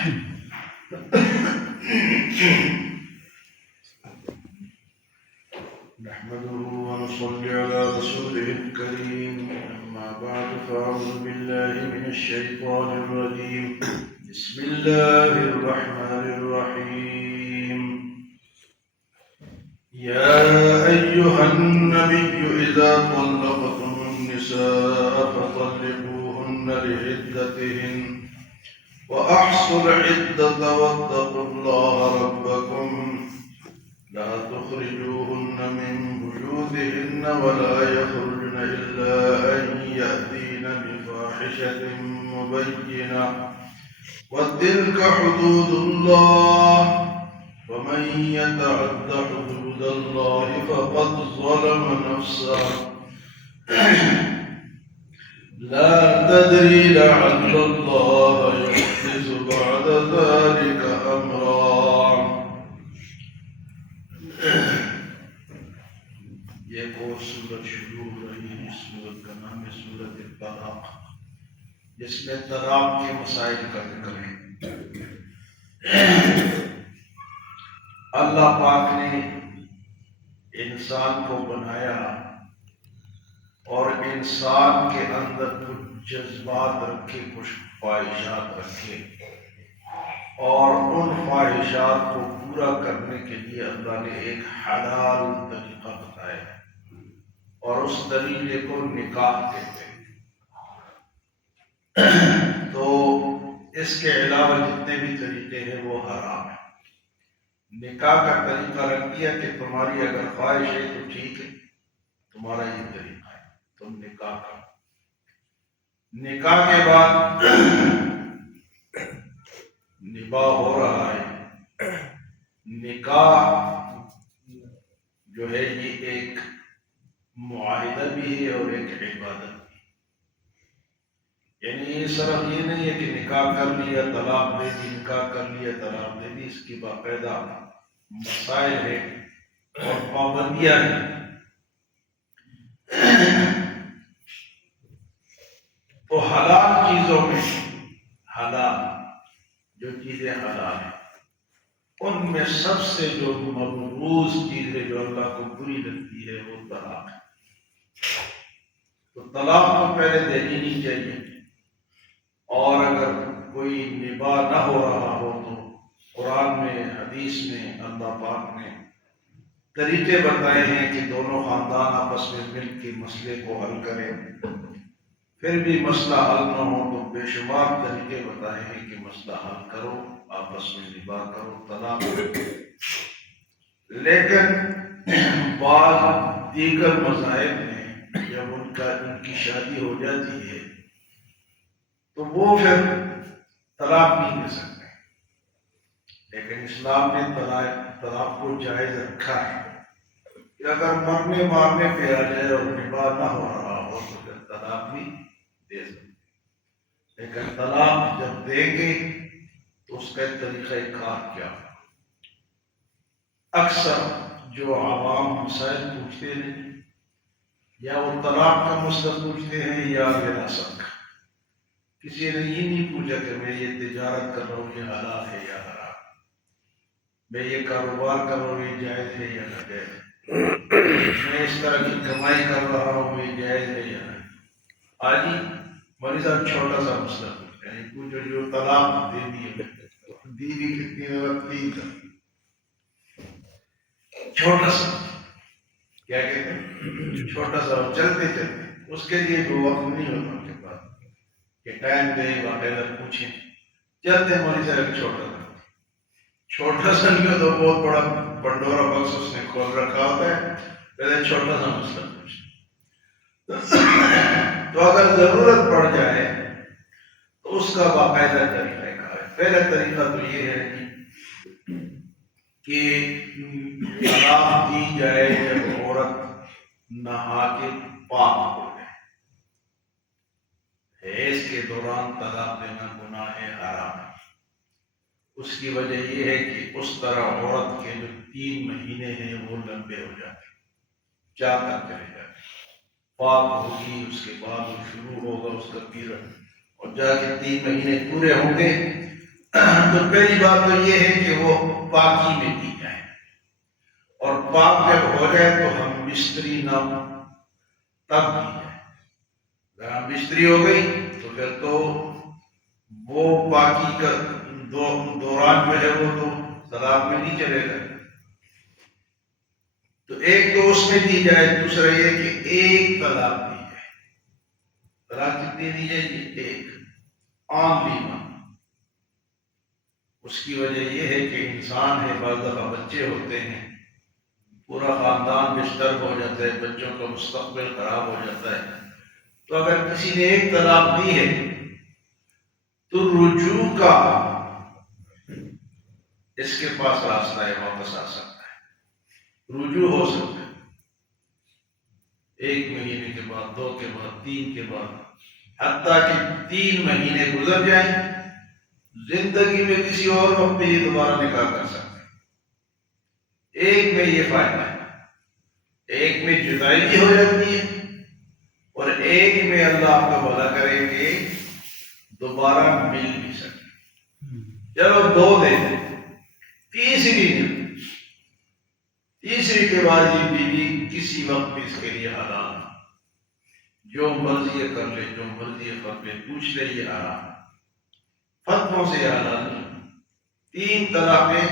نحمده ونصلي على رسوله الكريم أما بعد فأعوذ بالله من الشيطان الرجيم بسم الله الرحمن الرحيم يا أيها النبي إذا طلقتم النساء فطلقوهن لعدتهن وأحصوا العدة واتقوا الله ربكم لا تخرجوهن من بيوتهن ولا يخرجن إلا أن يأتين بفاحشة مبينة وتلك حدود الله ومن يتعد حدود الله فقد ظلم نفسه لا تدري لعل الله يحدث بعد ذلك أمرا. یہ ایک اور سورت شروع ہو رہی ہے. اس سورت کا نام ہے سورت طلاق، جس میں طلاق کے مسائل کا ذکر ہے. اللہ پاک نے انسان کو بنایا اور انسان کے اندر کچھ جذبات رکھے، کچھ خواہشات رکھے، اور ان خواہشات کو پورا کرنے کے لیے اللہ نے ایک حلال طریقہ بتایا اور اس طریقے کو نکاح کہتے ہیں. تو اس کے علاوہ جتنے بھی طریقے ہیں وہ حرام ہیں. نکاح کا طریقہ رکھ دیا کہ تمہاری اگر خواہش ہے تو ٹھیک ہے، تمہارا یہ طریقہ ہے، تم نکاح کرو. نکاح کے بعد نکاح ہو رہا ہے. نکاح جو ہے یہ ایک معاہدہ بھی ہے اور ایک عبادت بھی. یعنی یہ صرف یہ نہیں ہے کہ نکاح کر لیا طلاق دے دی، نکاح کر لیا طلاق دے دی. اس کی باقاعدہ مسائل ہے اور پابندیاں ہیں. تو حلال چیزوں میں، حلال جو چیزیں حلال ہیں ان میں سب سے جو مبغوض چیز ہے، جو اللہ کو بری لگتی ہے، وہ طلاق ہے. تو طلاق کو پہلے دینی نہیں چاہیے. اور اگر کوئی نباہ نہ ہو رہا ہو تو قرآن میں، حدیث میں اللہ پاک نے طریقے بتائے ہیں کہ دونوں خاندان آپس میں مل کے مسئلے کو حل کریں. پھر بھی مسئلہ حل نہ ہو تو بے شمار طریقے بتائے ہیں کہ مسئلہ حل کرو، آپس میں نباہ کرو، طلاق کرو. لیکن بعض دیگر مذاہب میں جب ان کی شادی ہو جاتی ہے تو وہ پھر طلاق نہیں دے سکتے. لیکن اسلام نے طلاق کو جائز رکھا ہے کہ اگر مرنے مارنے پہ آ جائے اور نباہ نہ ہو رہا ہو تو پھر طلاق بھی دے سکتے. لیکن طلاق جب دیں گے تو اس کا طریقہ کار کیا ہو؟ اکثر جو عوام مسائل پوچھتے ہیں یا وہ طلاق کا مسئلہ پوچھتے ہیں یا وراثت کا. کسی نے یہ نہیں پوچھا کہ میں یہ تجارت کر رہا ہوں، یہ حلال ہے یا حرام، میں یہ کاروبار کر رہا ہوں، یہ جائز ہے یا ناجائز، میں اس طرح کی کمائی کر رہا ہوں، یہ جائز ہے یا نہیں. آج ہی مولوی صاحب چھوٹا سا مسئلہ پوچھتے ہیں، پوچھو جو طلاق دے دیے بیوی کتنی وقت 3 سال، چھوٹا سا کیا کہتے ہیں، چھوٹا سا چلتے چلتے. اس کے لیے بھی وقت نہیں ہوتا ان کے پاس کہ ٹائم دے باقاعدہ پوچھیں. چلتے مولوی صاحب چھوٹا سا نہیں ہو تو بہت بڑا پنڈورا باکس اس نے کھول رکھا ہوتا ہے. پہلے چھوٹا سا مسئلہ پوچھیں. تو اگر ضرورت پڑ جائے تو اس کا باقاعدہ طریقہ ہے. پہلا طریقہ تو یہ ہے کہ طلاق دی جائے جب عورت نہا کے پاک ہو جائے. حیض کے دوران طلاق دینا گناہ حرام ہے. اس کی وجہ یہ ہے کہ اس طرح عورت کے جو 3 مہینے ہیں وہ لمبے ہو جاتے ہیں، جا کر چلے جاتے ہیں. پاک ہوگی، اس کے بعد وہ شروع ہوگا اس کا پیریڈ، اور جا کے 3 مہینے پورے ہوں گے تو پہلی بات تو یہ ہے کہ وہ پاکی میں کی جائے، اور پاک جب ہو جائے تو ہم بستری نہ تب کی جائے۔ اگر ہم بستری ہو گئی تو پھر تو وہ پاکی کا دوران جو ہے وہ تو طلاق میں نہیں چلے گا۔ تو ایک تو اس میں دی جائے، دوسرا یہ کہ ایک طلاق دی جائے۔ طلاق کتنی دی جائے گی؟ ایک، عام بیمہ۔ اس کی وجہ یہ ہے کہ انسان ہے، بعض دفعہ بچے ہوتے ہیں، پورا خاندان ڈسٹرب ہو جاتا ہے، بچوں کا مستقبل خراب ہو جاتا ہے۔ تو اگر کسی نے ایک طلاق دی ہے تو رجوع کا اس کے پاس راستہ ہے، واپس آ سکتا ہے، رجوع ہو سکتا ہے، 1 مہینے کے بعد، 2 کے بعد، 3 کے بعد، حتیٰ کہ 3 مہینے گزر جائیں، زندگی میں کسی اور وقت پہ یہ دوبارہ نکاح کر سکتے ہیں۔ ایک میں یہ فائدہ ہے، ایک میں جدائی بھی ہو جاتی ہے، اور ایک میں اللہ آپ کا بھلا کرے کہ دوبارہ مل بھی سکے۔ چلو 2 دے دیں، تیسری نہیں، تیسری کے بعد یہ بیوی کسی وقت بھی اس کے لیے حرام، جو مرضی کر لے، جو مرضی کر لے، پوچھ لے، یہ حرام، فتووں سے یہ حلال نہیں۔ 3 طلاقیں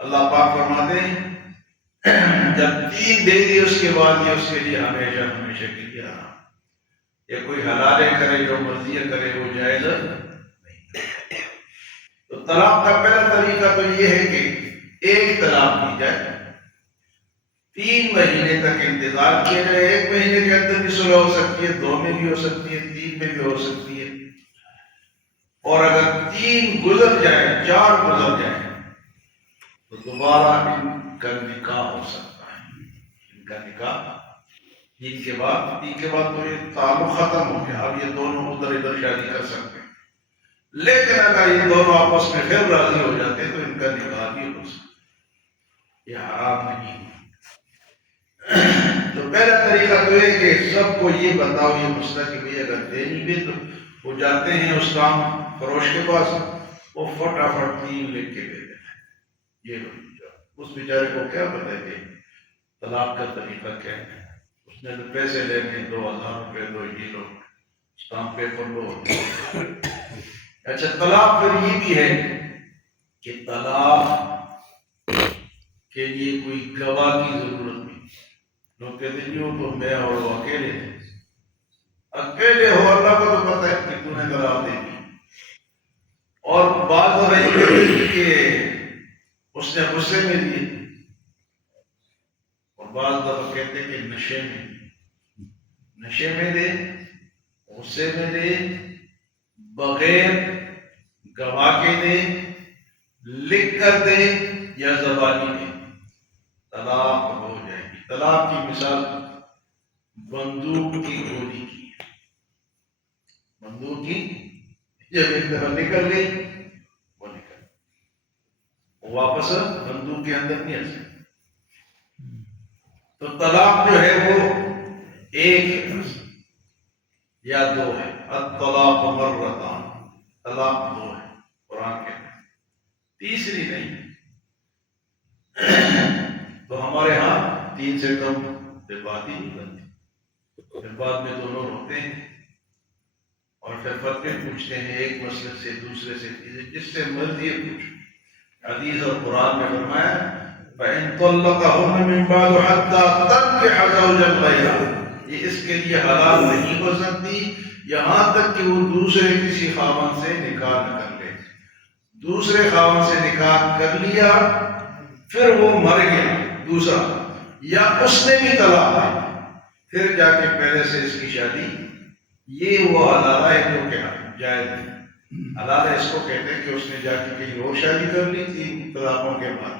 اللہ پاک فرماتے ہیں جب 3 دے دی اس کے بعد یہ اس کے لیے ہمیشہ ہمیشہ کے لیے حرام۔ یہ کوئی حلال کرے، جو مرضی کرے، وہ جائز نہیں۔ تو طلاق کا پہلا طریقہ تو یہ ہے کہ ایک طلاق دی جائے، 3 مہینے تک انتظار کیا جائے۔ 1 مہینے کے اندر بھی صلح ہو سکتی ہے، 2 میں بھی ہو سکتی ہے، 3 میں بھی ہو سکتی ہے، اور اگر 3 گزر جائے، 4 گزر جائے تو دوبارہ ان کا نکاح ہو سکتا ہے۔ ان کا نکاح 3 کے بعد تو یہ تعلق ختم ہو گیا، اب یہ دونوں ادھر ادھر شادی کر سکتے ہیں، لیکن اگر یہ دونوں آپس میں پھر راضی ہو جاتے تو ان کا نکاح بھی ہو سکتا ہے، یہ حرام نہیں۔ تو پہلا طریقہ تو ہے کہ سب کو یہ بتاؤ یہ مسئلہ کہ بھئی اگر دینی بھی تو وہ جاتے ہیں اس کام فروش کے پاس، وہ فٹافٹ 3 لکھ کے دے دیتے ہیں۔ یہ لو، اس بیچارے کو کیا پتہ ہے کہ طلاق کا طریقہ کیا ہے؟ اس نے تو پیسے لینے، 2000 روپے دو، یہ لو اسٹامپ پیپر لو۔ اچھا، طلاق پھر یہ بھی ہے کہ طلاق کے لیے کوئی گواہ کی ضرورت نہیں۔ لوگ کہتے ہیں وہ تو میں اور وہ اکیلے تھے، اکیلے ہو، اللہ کو تو پتہ ہے کہ تو نے طلاق دے دی۔ اور بعض دفعہ یہ کہتے ہیں کہ اس نے غصے میں دی، اور بعض دفعہ کہتے ہیں کہ نشے میں دے، غصے میں دے، بغیر گواہ کے دے، لکھ کر دے، یا زبانی دے، طلاق ہو جائے گی۔ طلاق کی مثال بندوق کی گولی کی، بندوق کی جب ایک دفعہ نکل گئی وہ نکل گئی، وہ واپس بندوق کے اندر نہیں آ سکتی۔ تو طلاق جو ہے وہ ایک ہے یا 2 ہے، الطلاق مرتان، طلاق 2 ہے قرآن کہتے ہیں، تیسری نہیں۔ تو ہمارے ہاں 3 سے کم بات ہی نہیں بنتی، پھر بعد میں دونوں روتے ہیں اور پھر فتوے پوچھتے ہیں، ایک مسئلے سے، دوسرے سے، تیسرے، جس سے مرضی پوچھ۔ حدیث اور قرآن میں فرمایا فَإِن طَلَّقَهُنَّ مِن بَعْدُ حَتَّى تَنكِحَ زَوْجًا غَيْرَهُ، یہ اس کے لیے حلال نہیں ہو سکتی یہاں تک کہ وہ دوسرے کسی خاوند سے نکاح نہ کر لے۔ دوسرے خاوند سے نکاح کر لیا، پھر وہ مر گیا دوسرا، یا اس نے بھی طلاق دی، پھر جا کے پہلے سے اس کی شادی، یہ وہ حلالہ ہے جو کہ جائز نہیں۔ حلالہ اس کو کہتے ہیں کہ اس نے جا کے کہیں اور شادی کر لی 3 طلاقوں کے بعد،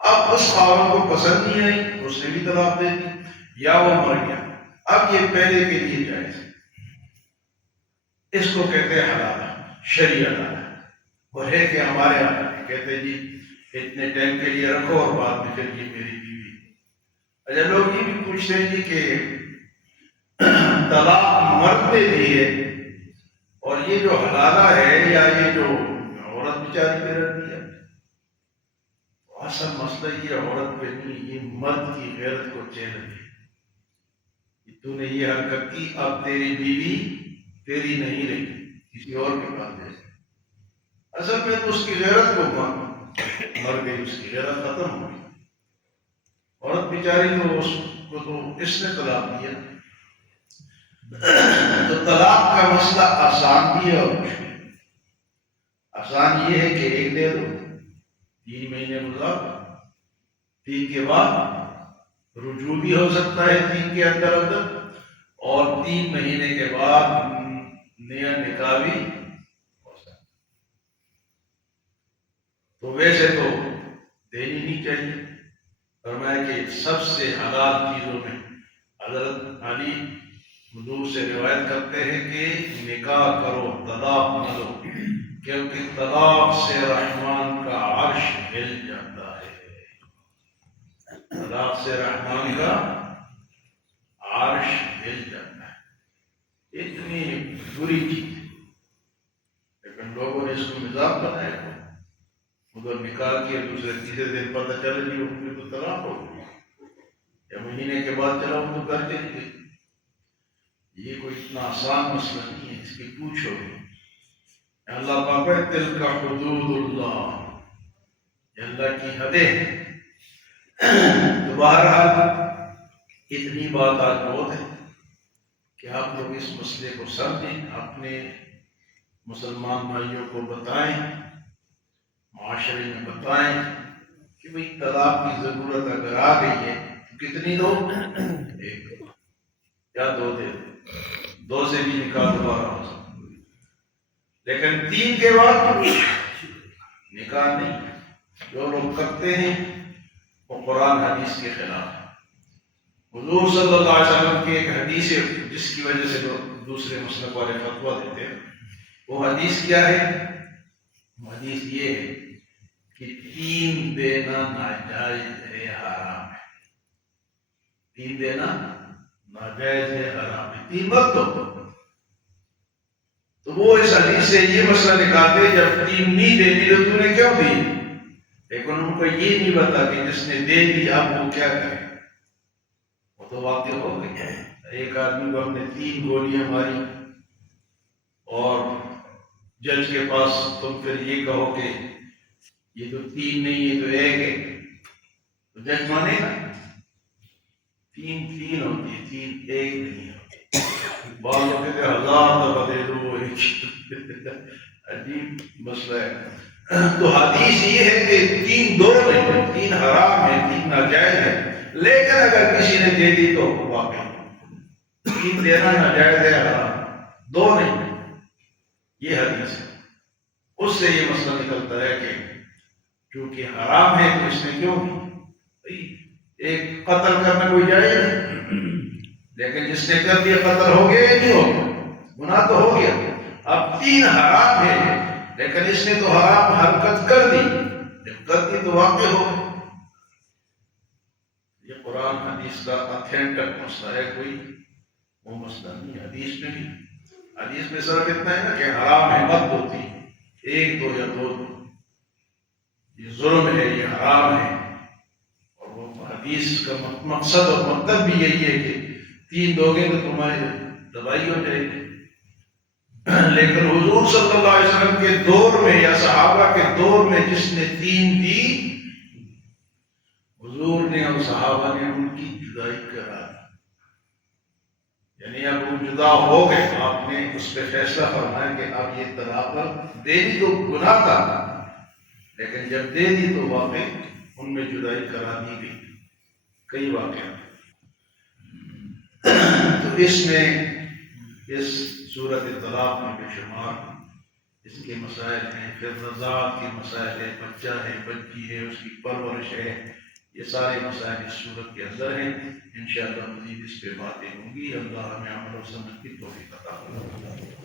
اب اس خاوند کو پسند نہیں آئی، اس نے بھی طلاق دے دی، یا وہ مر گیا، اب یہ پہلے کے لیے جائز ہے، اس کو کہتے ہیں حلالہ، شرعی حلالہ۔ اور ہے کہ ہمارے یہاں کہتے ہیں جی اتنے ٹائم کے لیے رکھو اور بعد میں پھر یہ میری بیوی۔ اچھا، لوگ یہ بھی پوچھتے ہیں جی کہ طلاق مرد نے دی ہے، اور یہ جو حلالہ ہے یا یہ جو عورت بیچاری پہ رکھ دیا. اصل مسئلہ یہ عورت پہ نہیں، یہ مرد کی غیرت کو چیلنج ہے. تو نے یہ حرکت کی، اب تیری بیوی تیری نہیں رہی، کسی اور کے پاس جائے. اصل میں تو اس کی غیرت کو مر گئی، اس کی غیرت ختم ہو گئی. عورت بیچاری تو اس کو تو اس نے طلاق دیا. تو طلاق کا مسئلہ آسان بھی ہے اور مشکل. آسان یہ ہے کہ ایک دے دو، 3 مہینے گزار، 3 کے بعد رجوع بھی ہو سکتا ہے 3 کے اندر اندر، اور 3 مہینے کے بعد نیا نکاح بھی ہو سکتا. تو ویسے تو دینی نہیں چاہیے. فرمایا کہ سب سے حلال چیزوں میں حضرت علی حضور سے روایت کرتے ہیں کہ نکاح کرو، طلاق نہ لو، کیونکہ طلاق سے رحمان کا عرش ہل جاتا ہے. طلاق سے رحمان کا عرش ہل جاتا ہے. اتنی بری چیز، لیکن لوگوں نے اس کو مزاج بنایا. ادھر نکاح کیا، دوسرے تیسرے دن پتہ چلے نہیں ان کی تو طلاق ہو گئی، یا مہینے کے بعد چلا ان تو گھر چلی گئی. یہ کوئی اتنا آسان مسئلہ نہیں ہے، اس کی پوچھ ہو گئی. اللہ پاک ہے تلک حدود اللہ، یہ اللہ کی حدیں ہیں. تو بہرحال اتنی بات آج بہت ہے کہ آپ لوگ اس مسئلے کو سمجھیں، اپنے مسلمان بھائیوں کو بتائیں، معاشرے میں بتائیں کہ بھئی طلاق کی ضرورت اگر آ گئی ہے تو کتنی دو؟ 1 دو یا 2 دے دو، 2 سے بھی نکاح دوبارہ ہو سکتا ہے. لیکن 3 کے بعد نکاح نہیں. جو لوگ کرتے ہیں وہ قرآن حدیث کے خلاف ہے. حضور صلی اللہ علیہ وسلم کی ایک حدیث ہے جس کی وجہ سے لوگ دوسرے مسلک والے فتویٰ دیتے ہیں. وہ حدیث کیا ہے؟ وہ حدیث یہ ہے کہ 3 دینا ناجائز ہے، حرام ہے. 3 دینا ناجائز ہے، حرام ہے. 3 مت دو. تو وہ اس حدیث سے یہ مسئلہ نکالتے جب 3 نہیں دیتی تو تم نے کیوں دی؟ لیکن ان کو یہ نہیں بتا کہ جس نے دے دی آپ کو کیا کرے. وہ تو واقع ہو گئی. ایک آدمی کو ہم نے 3 گولیاں ماری اور جج کے پاس تم پھر یہ کہو کہ یہ تو 3 نہیں یہ تو 1 ہے، تو جج مانے گا؟ 3 ہوتی ہے، 3 1 نہیں ہوتی. بعض لوگ کہتے ہیں 1000 دفعہ دے دو، عجیب مسئلہ ہے. تو حدیث یہ ہے کہ 3 دو نہیں، 3 حرام ہے، 3 ناجائز ہے. لیکن اگر کسی نے دے دی تو واقع 3 دینا ناجائز ہے، حرام، 2 نہیں. یہ حدیث ہے. اس سے یہ مسئلہ نکلتا ہے کہ چونکہ حرام ہے تو اس نے کیوں کی؟ ایک قتل کرنا کوئی جائز نہیں، لیکن جس نے کر دیا قتل ہو گیا یا نہیں ہو گیا؟ گناہ تو ہو گیا. اب 3 حرام ہے لیکن اس نے تو حرام حرکت کر دی، جب کر دی تو واقع ہو گیا. یہ قرآن حدیث کا اتھینٹک مسئلہ ہے، کوئی وہ مسئلہ نہیں. حدیث میں بھی، حدیث میں صرف اتنا ہے نا کہ حرام ہے مت ہوتی، 1 دو یا 2 دو. یہ ظلم ہے، یہ حرام ہے. اور وہ حدیث کا مقصد اور مطلب بھی یہی ہے کہ 3 دو گے تو تمہاری دبائی ہو جائے گی. لیکن حضور صلی اللہ علیہ وسلم کے دور میں یا صحابہ کے دور میں جس نے 3 دی، حضور نے اور صحابہ نے ان کی جدائی کرا دی. یعنی اب وہ جدا ہو گئے، آپ نے اس پہ فیصلہ فرمایا کہ اب یہ طلاق دے دی تو گناہ تھا، لیکن جب دے دی تو واقع ان میں جدائی کرا دی گئی. کئی واقعات. تو اس میں اس صورت طلاق میں بے شمار اس کے مسائل ہیں. پھر رضاعت کے مسائل ہے، بچہ ہے، بچی ہے، اس کی پرورش ہے. یہ سارے مسائل اس صورت کے اندر ہیں. انشاءاللہ مزید اس پہ باتیں ہوں گی. اللہ ہمیں عمل و سمجھ کی توفیق عطا فرمائے.